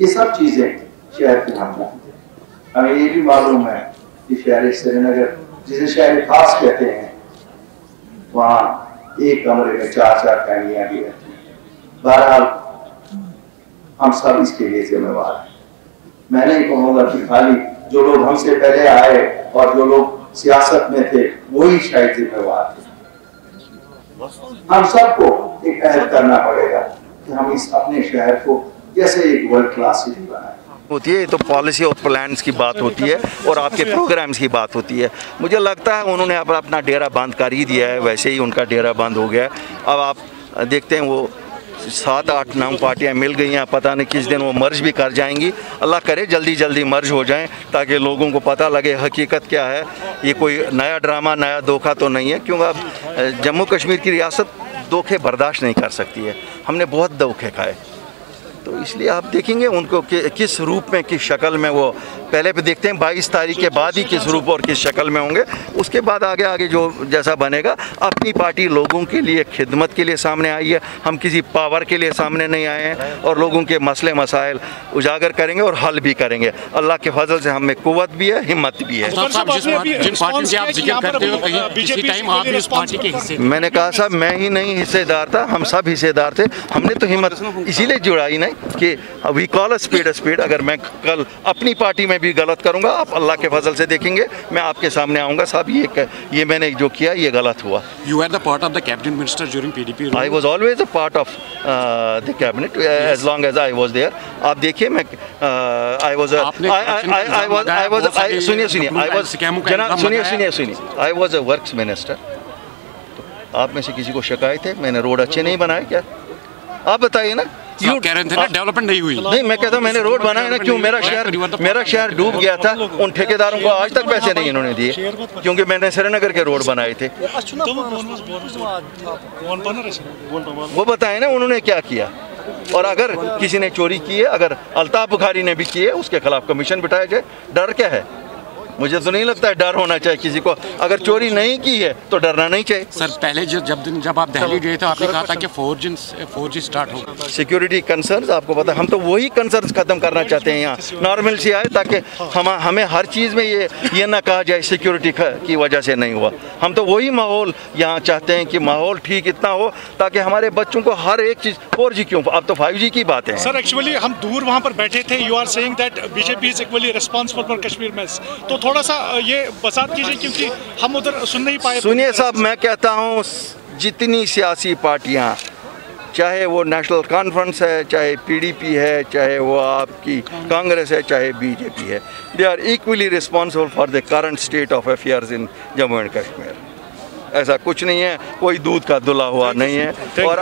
ये सब चीजें शहर की हम जानते हैं। हमें ये भी मालूम है कि शहर श्रीनगर जिसे शहर खास कहते हैं, वहाँ एक कमरे में 4-4 फैमिलियां भी रहती हैं। बहरहाल हम सब इसके लिए जिम्मेवार हैं। मैं नहीं कहूँगा कि खाली जो लोग हमसे पहले आए और जो लोग सियासत में थे वही शायद जिम्मेवार थे। हम सबको एक अहद करना पड़ेगा कि हम इस अपने शहर को कैसे एक वर्ल्ड क्लास सिटी बनाएं। होती है तो पॉलिसी और प्लान्स की बात होती है और आपके प्रोग्राम्स की बात होती है। मुझे लगता है उन्होंने अपना डेरा बंद कर ही दिया है, वैसे ही उनका डेरा बंद हो गया। अब आप देखते हैं वो 7, 8, 9 पार्टियां मिल गई हैं, पता नहीं किस दिन वो मर्ज भी कर जाएंगी। अल्लाह करे जल्दी जल्दी मर्ज हो जाएं ताकि लोगों को पता लगे हकीकत क्या है। ये कोई नया ड्रामा, नया धोखा तो नहीं है, क्योंकि अब जम्मू कश्मीर की रियासत धोखे बर्दाश्त नहीं कर सकती है। हमने बहुत धोखे खाए, तो इसलिए आप देखेंगे उनको किस रूप में, किस शक्ल में वो पहले पे देखते हैं 22 तारीख के बाद ही किस रूप और किस शक्ल में होंगे। उसके बाद आगे आगे जो जैसा बनेगा। अपनी पार्टी लोगों के लिए खिदमत के लिए सामने आई है, हम किसी पावर के लिए सामने नहीं आए हैं और लोगों के मसले मसाइल उजागर करेंगे और हल भी करेंगे। अल्लाह के फजल से हमें कुव्वत भी है, हिम्मत भी है। मैंने कहा साहब मैं ही नहीं हिस्सेदार था, हम सब हिस्सेदार थे। हमने तो हिम्मत इसीलिए जुड़ाई नहीं कि वी कॉल अ स्पीड। अगर मैं कल अपनी पार्टी में भी गलत करूंगा, आप अल्लाह के फजल से देखेंगे, मैं आपके सामने आऊंगा साहब ये मैंने जो किया ये गलत हुआ। You were the part of the cabinet minister during PDP rule? I was always a part of the cabinet as long as I was there. आप देखिए मैं सुनिए I was a works minister। आप में से किसी को शिकायत है मैंने रोड अच्छे नहीं बनाए क्या? आप बताइए ना। क्यों कह रहे थे ना डेवलपमेंट नहीं हुई? नहीं, मैं कहता हूँ मैंने रोड बनाया ना। क्यों? मेरा शहर डूब गया था। उन ठेकेदारों को आज तक पैसे नहीं इन्होंने दिए, क्योंकि मैंने श्रीनगर के रोड बनाए थे। वो बताएं ना उन्होंने क्या किया। और अगर किसी ने चोरी की है, अगर अल्ताफ बुखारी ने भी की है, उसके खिलाफ कमीशन बिठाया जाए। डर क्या है? मुझे तो नहीं लगता है डर होना चाहिए किसी को। अगर चोरी नहीं की है तो डरना नहीं चाहिए। सर पहले जब आप दिल्ली गए थे आपने कहा था कि 4G स्टार्ट होगा। सिक्योरिटी कंसर्न्स आपको पता है, हम तो वही कंसर्न्स खत्म करना चाहते हैं। यहाँ नॉर्मल सी आए ताकि हमें हर चीज़ में ये ना कहा जाए सिक्योरिटी की वजह से नहीं हुआ। हम तो वही माहौल यहाँ चाहते हैं कि माहौल ठीक इतना हो ताकि हमारे बच्चों को हर एक चीज़ 4G क्यों, अब तो 5G की बात है। सर एक्चुअली हम दूर वहाँ पर बैठे थे। You are saying that BJP is equally responsible for Kashmir mess, तो थोड़ा सा ये वजाहत कीजिए क्योंकि हम उधर सुन नहीं पाए। सुनिए साहब, मैं कहता हूँ जितनी सियासी पार्टियाँ, चाहे वो नेशनल कॉन्फ्रेंस है, चाहे PDP है, चाहे वो आपकी कांग्रेस है, चाहे BJP है, they are equally responsible for the current state of affairs in Jammu and Kashmir. ऐसा कुछ नहीं है, कोई दूध का धुला हुआ नहीं है। और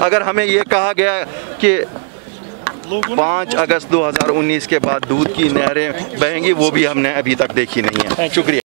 अगर हमें ये कहा गया कि 5 अगस्त 2019 के बाद दूध की नहरें बहेंगी, वो भी हमने अभी तक देखी नहीं है। शुक्रिया।